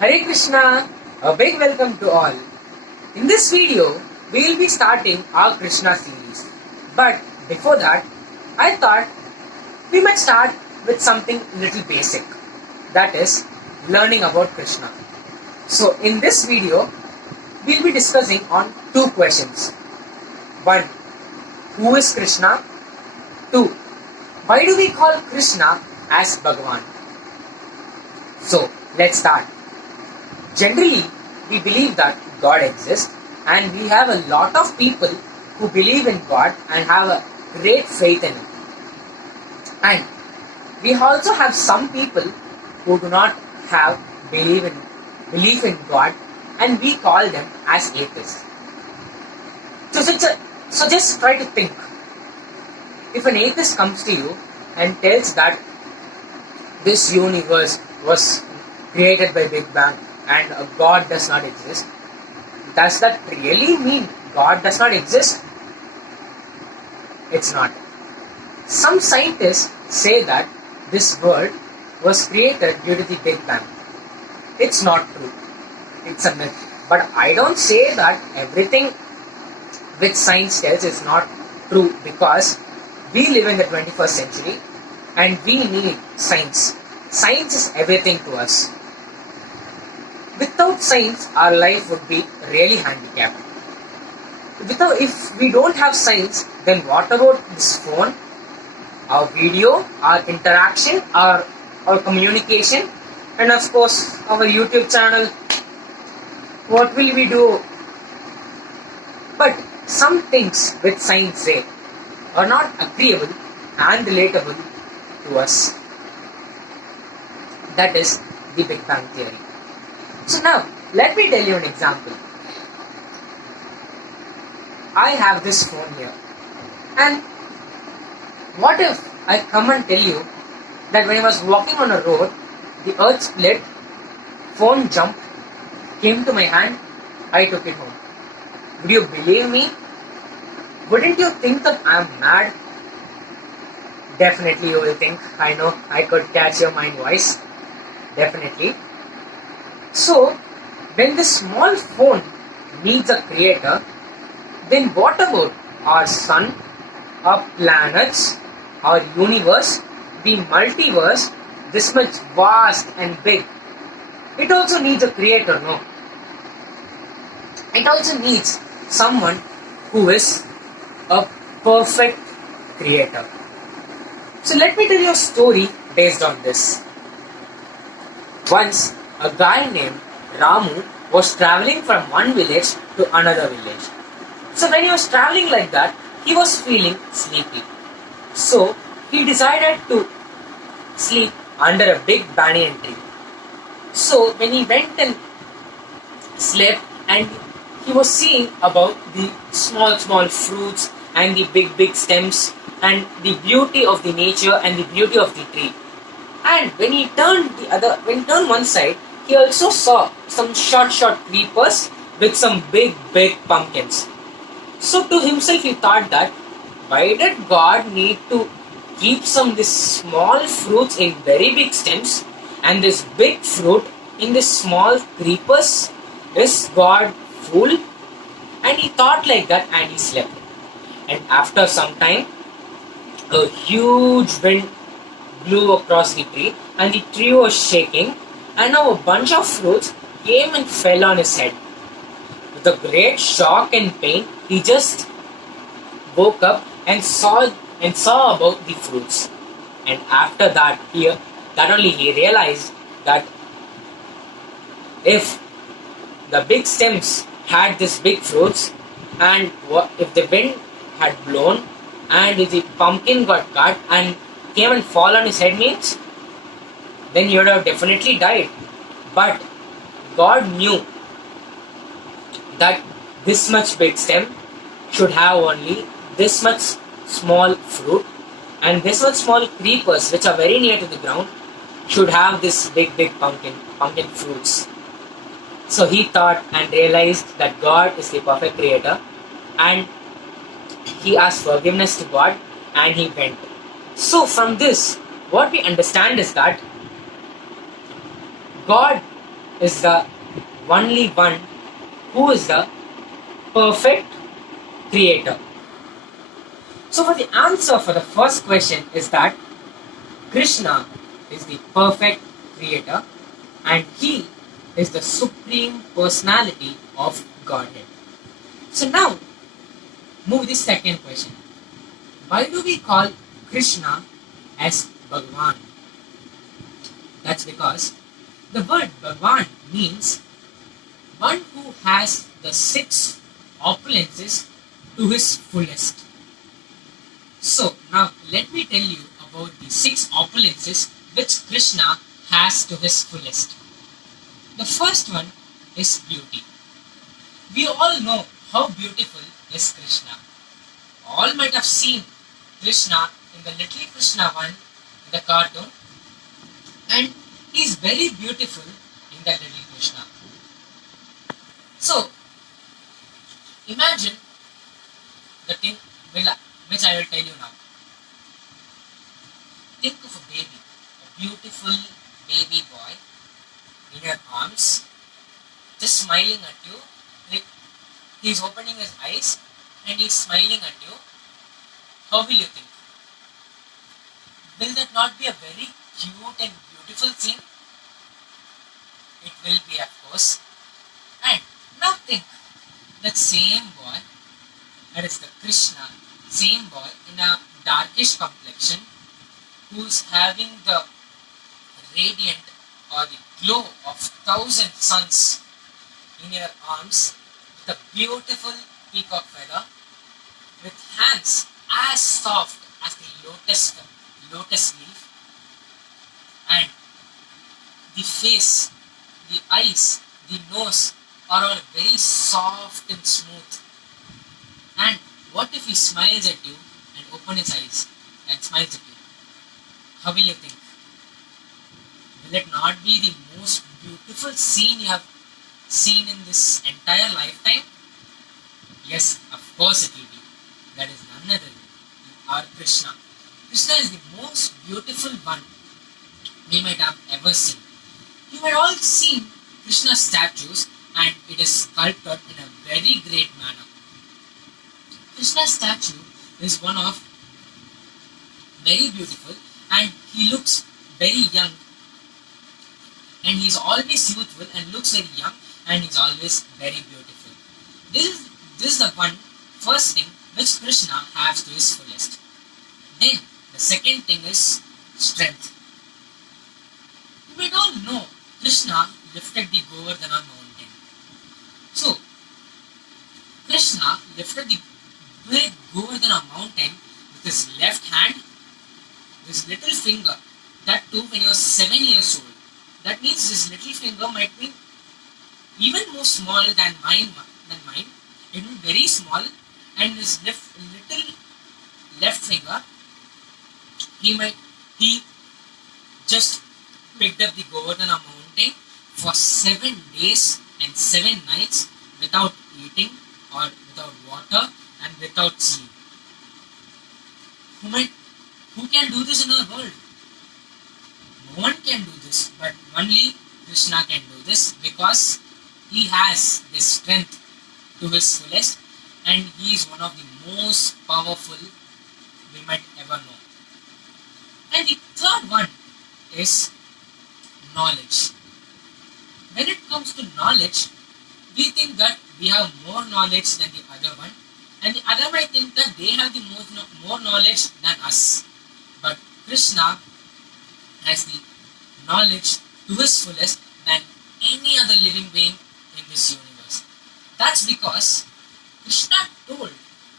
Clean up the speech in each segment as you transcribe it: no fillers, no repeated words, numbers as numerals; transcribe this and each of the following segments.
Hare Krishna, a big welcome to all. In this video, we will be starting our Krishna series. But before that, I thought we might start with something little basic. That is, learning about Krishna. So in this video, we'll be discussing on two questions. One, who is Krishna? Two, why do we call Krishna as Bhagavan? So let's start. Generally, we believe that God exists, and we have a lot of people who believe in God and have a great faith in Him. And we also have some people who do not have belief in God, and we call them as atheists. So just try to think. If an atheist comes to you and tells that this universe was created by Big Bang and a God does not exist, does that really mean God does not exist? It's not. Some scientists say that this world was created due to the Big Bang. It's not true. It's a myth. But I don't say that everything which science tells is not true, because we live in the 21st century and we need science. Science is everything to us. Without science, our life would be really handicapped. If we don't have science, then what about this phone, our video, our interaction, our communication, and of course our YouTube channel? What will we do? But some things which science say are not agreeable and relatable to us. That is the Big Bang theory. So now, let me tell you an example. I have this phone here, and what if I come and tell you that when I was walking on a road, the earth split, phone jumped, came to my hand, I took it home. Would you believe me? Wouldn't you think that I am mad? Definitely you will think. I know, I could catch your mind voice. Definitely. So, when this small phone needs a creator, then what about our sun, our planets, our universe, the multiverse, this much vast and big? It also needs a creator, no? It also needs someone who is a perfect creator. So let me tell you a story based on this. Once, a guy named Ramu was traveling from one village to another village. So when he was traveling like that, he was feeling sleepy. So he decided to sleep under a big banyan tree. So when he went and slept, and he was seeing about the small fruits and the big stems and the beauty of the nature and the beauty of the tree. And when he turned one side, he also saw some short creepers with some big pumpkins. So to himself he thought that, why did God need to keep some this small fruits in very big stems and this big fruit in this small creepers? Is God fool? And he thought like that, and he slept. And after some time, a huge wind blew across the tree, and the tree was shaking, and now a bunch of fruits came and fell on his head. With a great shock and pain, he just woke up and saw about the fruits. And after that, he realized that if the big stems had these big fruits, and if the wind had blown, and if the pumpkin got cut and came and fall on his head, means then he would have definitely died. But God knew that this much big stem should have only this much small fruit, and this much small creepers which are very near to the ground should have this big pumpkin fruits. So he thought and realized that God is the perfect creator, and he asked forgiveness to God, and he went. So from this, what we understand is that God is the only one who is the perfect creator? So for the answer for the first question is that Krishna is the perfect creator and he is the supreme personality of Godhead. So now move the second question. Why do we call Krishna as Bhagwan? That's because the word Bhagwan means one who has the six opulences to his fullest. So now let me tell you about the six opulences which Krishna has to his fullest. The first one is beauty. We all know how beautiful is Krishna. All might have seen Krishna in the Little Krishna one in the cartoon, and he is very beautiful in the Little Krishna. So imagine the thing which I will tell you now. Think of a baby, a beautiful baby boy in your arms, just smiling at you, like he's opening his eyes and he's smiling at you. How will you think? Will that not be a very cute and beautiful scene? It will be, of course. And now think, that same boy, that is the Krishna, same boy in a darkish complexion, who's having the radiant or the glow of 1,000 suns in your arms, with a beautiful peacock feather, with hands as soft as the lotus leaf, and the face, the eyes, the nose are all very soft and smooth. And what if he smiles at you and opens his eyes and smiles at you? How will you think? Will it not be the most beautiful scene you have seen in this entire lifetime? Yes, of course it will be. That is none other than our Krishna. Krishna is the most beautiful one we might have ever seen. You might all seen Krishna statues and it is sculpted in a very great manner. Krishna's statue is one of very beautiful and he looks very young and he's always youthful and looks very young and he's always very beautiful. This is the one first thing which Krishna has to his fullest. Then the second thing is strength. You might all know Krishna lifted the Govardhana mountain. So Krishna lifted the big Govardhana mountain with his left hand, his little finger, that too when he was 7 years old. That means his little finger might be even more small than mine. It will be very small, and his little left finger, he just picked up the Govardhana mountain for 7 days and 7 nights without eating or without water and without sleep. Who can do this in our world? No one can do this, but only Krishna can do this because he has this strength to his fullest and he is one of the most powerful we might ever know. And the third one is knowledge. When it comes to knowledge, we think that we have more knowledge than the other one, and the other might think that they have the more knowledge than us. But Krishna has the knowledge to his fullest than any other living being in this universe. That's because Krishna told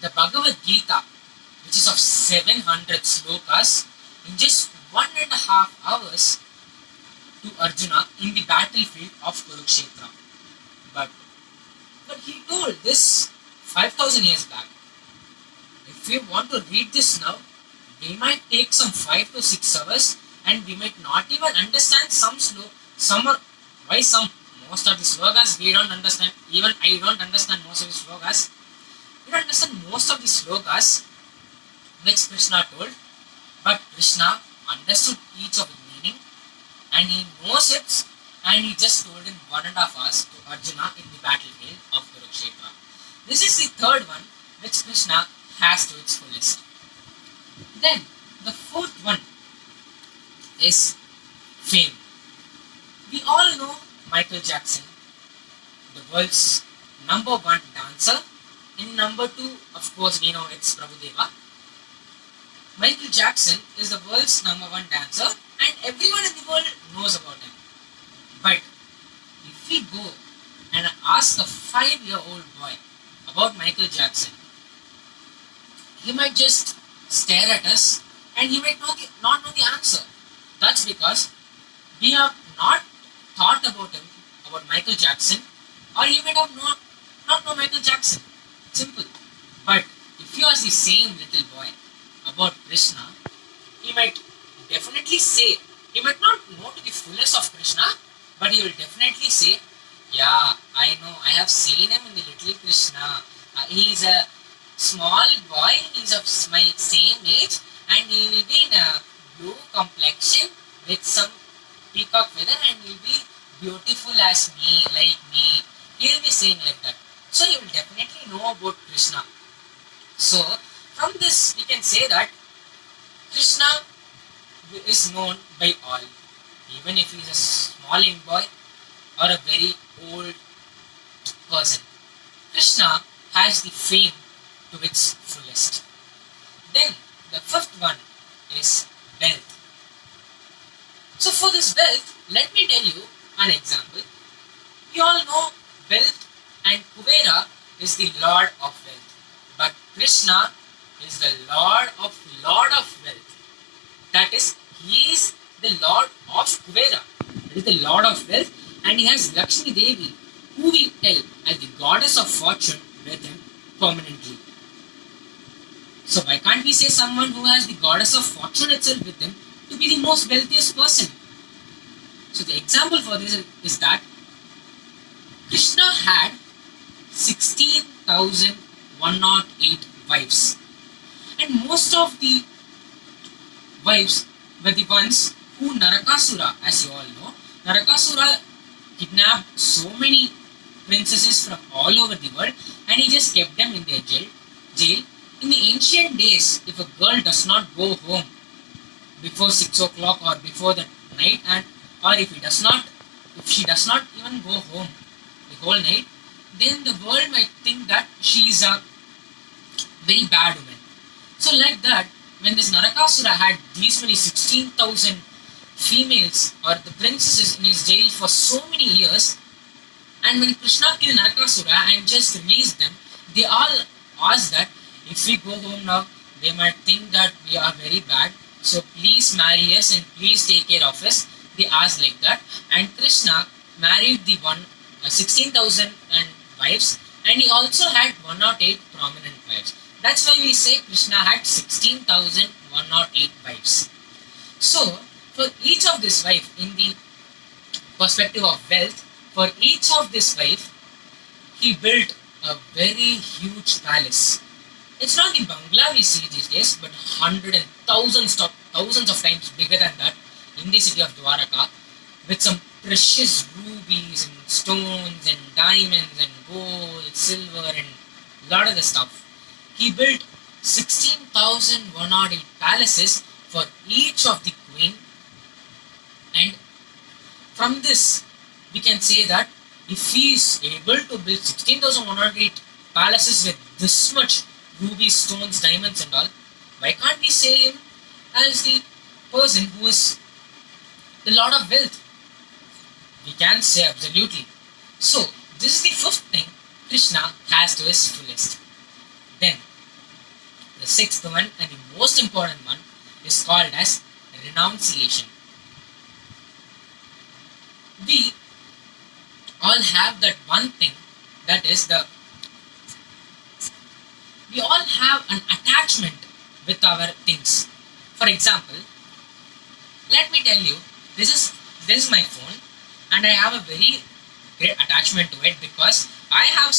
the Bhagavad Gita, which is of 700 slokas, in just 1.5 hours to Arjuna in the battlefield of Kurukshetra. But he told this 5,000 years back. If we want to read this now, we might take some 5 to 6 hours and we might not even understand most of the slogas we don't understand. Even I don't understand most of the slogas. We don't understand most of the slogas which Krishna told, but Krishna understood each of the meaning and he knows it and he just told him 1.5 hours to Arjuna in the battlefield of Kurukshetra. This is the third one which Krishna has to its fullest. Then the fourth one is fame. We all know Michael Jackson, the world's number one dancer. In number two, of course, we know it's Prabhudeva. Michael Jackson is the world's number one dancer and everyone in the world knows about him. But if we go and ask a 5-year-old boy about Michael Jackson, he might just stare at us and he might not know the answer. That's because we have not thought about him, about Michael Jackson, or he might have not know Michael Jackson. Simple. But if you ask the same little boy about Krishna, he might definitely say, he might not know to the fullest of Krishna, but he will definitely say, yeah, I know, I have seen him in the little Krishna. He is a small boy, he is of my same age, and he will be in a blue complexion with some peacock feather and will be beautiful as me, like me. He will be saying like that. So he will definitely know about Krishna. So from this we can say that Krishna is known by all, even if he is a small young boy or a very old person. Krishna has the fame to its fullest. Then the fifth one is wealth. So for this wealth, let me tell you an example. You all know wealth and Kubera is the lord of wealth. But Krishna is the lord of wealth. That is, he is the lord of Kubera. He is the lord of wealth, and he has Lakshmi Devi, who we tell as the goddess of fortune, with him permanently. So why can't we say someone who has the goddess of fortune itself with him to be the most wealthiest person? So the example for this is that Krishna had 16,108 wives, and most of the wives were the ones who Narakasura, as you all know, Narakasura kidnapped so many princesses from all over the world and he just kept them in their jail. In the ancient days, if a girl does not go home before 6 o'clock or before the night, or if she does not even go home the whole night, then the world might think that she is a very bad woman. So like that, when this Narakasura had these many 16,000 females or the princesses in his jail for so many years, and when Krishna killed Narakasura and just released them, they all asked that if we go home now, they might think that we are very bad, so please marry us and please take care of us. They asked like that, and Krishna married the 16,000 wives, and he also had 108 prominent wives. That's why we say Krishna had 16,108 wives. So for each of this wife, in the perspective of wealth, for each of this wife, he built a very huge palace. It's not the bungalow we see these days, but hundreds and thousands of times bigger than that in the city of Dwaraka, with some precious rubies and stones and diamonds and gold, silver and lot of the stuff. He built 16,108 palaces for each of the queen, and from this we can say that if he is able to build 16,108 palaces with this much rubies, stones, diamonds and all, why can't we say him as the person who is the lord of wealth? We can say absolutely. So this is the fifth thing Krishna has to his fullest. Then the sixth one and the most important one is called as renunciation. We all have that one thing, that is we all have an attachment with our things. For example, let me tell you, this is my phone, and I have a very great attachment to it because I have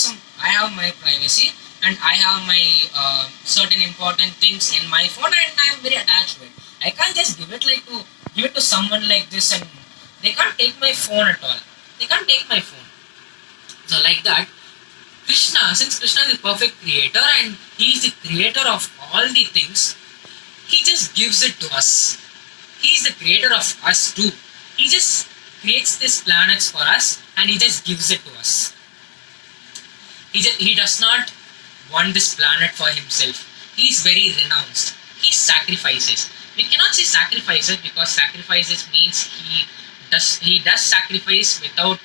my privacy and I have my certain important things in my phone, and I am very attached to it. I can't just give it to someone like this and They can't take my phone at all. They can't take my phone. So like that, Krishna, since Krishna is the perfect creator and he is the creator of all the things, he just gives it to us. He is the creator of us too. He just creates these planets for us and he just gives it to us. He does not want this planet for himself. He is very renounced. He sacrifices. We cannot say sacrifices because sacrifices means he does sacrifice without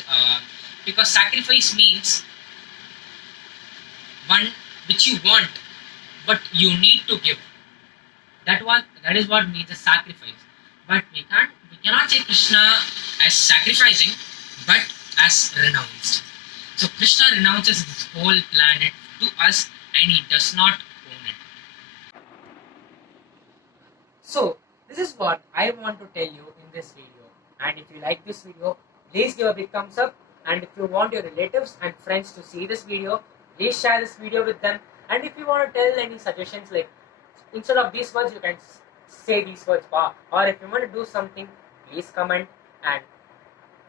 because sacrifice means one which you want but you need to give. That is what means a sacrifice. But we cannot say Krishna as sacrificing but as renounced. So Krishna renounces this whole planet to us and he does not own it. So this is what I want to tell you in this video. And if you like this video, please give a big thumbs up. And if you want your relatives and friends to see this video, please share this video with them. And if you want to tell any suggestions, like instead of these words you can say these words, or if you want to do something, please comment. And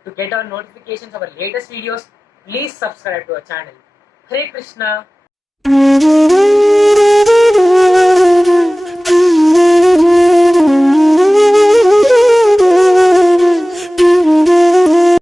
to get our notifications of our latest videos, please subscribe to our channel. Hare Krishna.